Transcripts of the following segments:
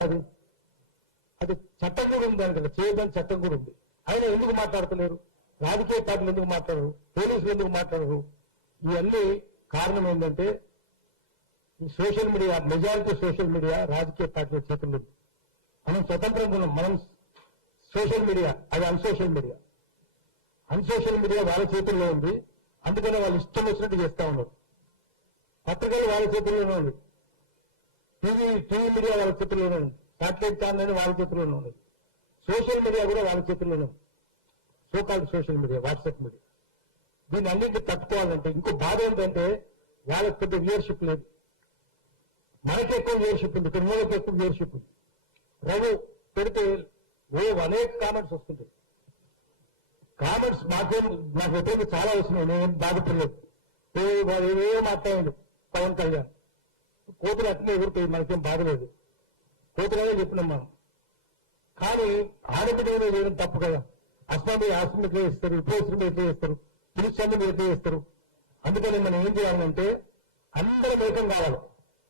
అది అది చట్టం కూడా ఉంది దాని కదా, చేయదని చట్టం కూడా ఉంది. ఆయన ఎందుకు మాట్లాడతలేరు? రాజకీయ పార్టీలు ఎందుకు మాట్లాడరు? పోలీసులు ఎందుకు మాట్లాడరు? ఇవన్నీ కారణం ఏంటంటే ఈ social media, majority social media రాజకీయ పార్టీల చేతుల్లో ఉంది. మనం స్వతంత్రంగా ఉన్నాం. మనం సోషల్ మీడియా, అది అన్సోషల్ మీడియా. అన్సోషల్ మీడియా వాళ్ళ చేతుల్లో ఉంది. అందుకనే వాళ్ళు ఇష్టం వచ్చినట్టు చేస్తా ఉన్నారు. పత్రికలు వాళ్ళ చేతుల్లోనే ఉంది. టీవీ మీడియా వాళ్ళ చేతుల్లోనే ఉంది. సాటిలైట్ ఛానల్ వాళ్ళ చేతుల్లోనే ఉంది. సోషల్ మీడియా కూడా వాళ్ళ చేతుల్లోనే ఉంది. So called social media, WhatsApp media. దీన్ని అన్నింటినీ తట్టుకోవాలంటే ఇంకో బాధ ఏంటంటే వాళ్ళకి పెద్ద వ్యూయర్షిప్ లేదు. మనకి ఎక్కువ వ్యూయర్షిప్ ఉంది, తిరుమలకి ఎక్కువ వ్యూయర్షిప్ ఉంది. రఘు పెడితే అనేక కామెంట్స్ వస్తుంటాయి. కామెంట్స్ నాకు ఎప్పుడైతే చాలా వస్తున్నాయి. నేనేం బాధపడలేదు. ఏమేమో మాట్లాడండి పవన్ కళ్యాణ్. కోతులు అట్లనే ఎగురుతాయి, మనకేం బాధ లేదు. కోతులనే చెప్పినాం మనం. కానీ ఆడబిడ్డ మీద వేయడం తప్పు కదా. అస్మాబీ ఆశ్రమం ఎట్లా చేస్తారు, ఉపయోగం ఎట్లా చేస్తారు, పులిస్ చంద్రులు ఎట్లా చేస్తారు. అందుకని మనం ఏం చేయాలంటే అందరం ఏకం కావాలి.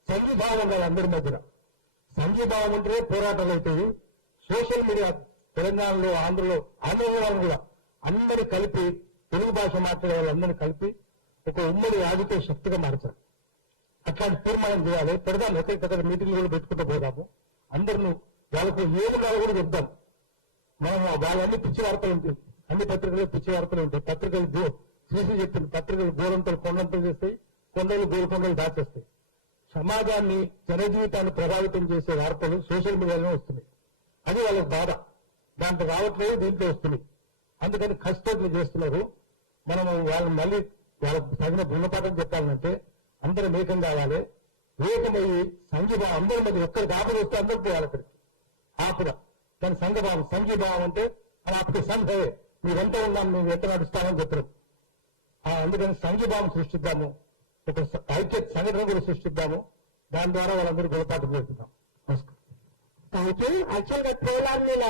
సంఘీభావం కాదు అందరి మధ్యన. సంఘీభావం ఉంటే పోరాటాలు అవుతాయి. సోషల్ మీడియా తెలంగాణలో, ఆంధ్రలో కూడా అందరూ కలిపి, తెలుగు భాష మాట్లాడే వాళ్ళందరినీ కలిపి ఒక ఉమ్మడి రాజకీయ శక్తిగా మార్చాలి. అట్లాంటి తీర్మానం చేయాలి. పెడదాం, ఎక్కడికక్కడ మీటింగ్లు కూడా పెట్టుకుంటూ పోదాము. అందరినీ వాళ్ళకు ఏమున్నారో కూడా చెప్దాం. మనం వాళ్ళన్ని పిచ్చి వార్తలు ఉంటాయి. అన్ని పత్రికలు పిచ్చి వార్తలు ఉంటాయి. పత్రికలు చూసి చెప్తుంది, పత్రికలు గోరంతలు కొండంతలు చేస్తాయి, కొండలు గోరుకొండలు దాచేస్తాయి. సమాజాన్ని, జనజీవితాన్ని ప్రభావితం చేసే వార్తలు సోషల్ మీడియాలో వస్తున్నాయి. అది వాళ్ళకి బాధ. దాంట్లో రావట్లేదు, దీంట్లో వస్తున్నాయి. అందుకని కష్టపడి చేస్తున్నారు. మనం వాళ్ళని మళ్ళీ వాళ్ళకి తగిన గుణపాఠం చెప్పాలంటే అందరం ఏకం కావాలి. ఏకమయ్యి సంఘీభావం అందరి మధ్య ఒక్కరికి ఆపద వస్తే అందరూ పోవాలి అక్కడికి ఆపద. కానీ సంఘీభావం అంటే ఆపద సంఘవే, మీ వెంట ఉన్నాం, మేము ఎక్కడ నడుస్తామని చెప్పరు. అందుకని సంఘీభావం సృష్టిద్దాము, ఒక ఐక్య సంఘటన కూడా సృష్టిద్దాము. దాని ద్వారా వాళ్ళందరూ గుణపాఠం చేస్తున్నాం. నమస్కారం. Thank you. యాక్చువల్ గా ట్రోల్ ఆర్మీలో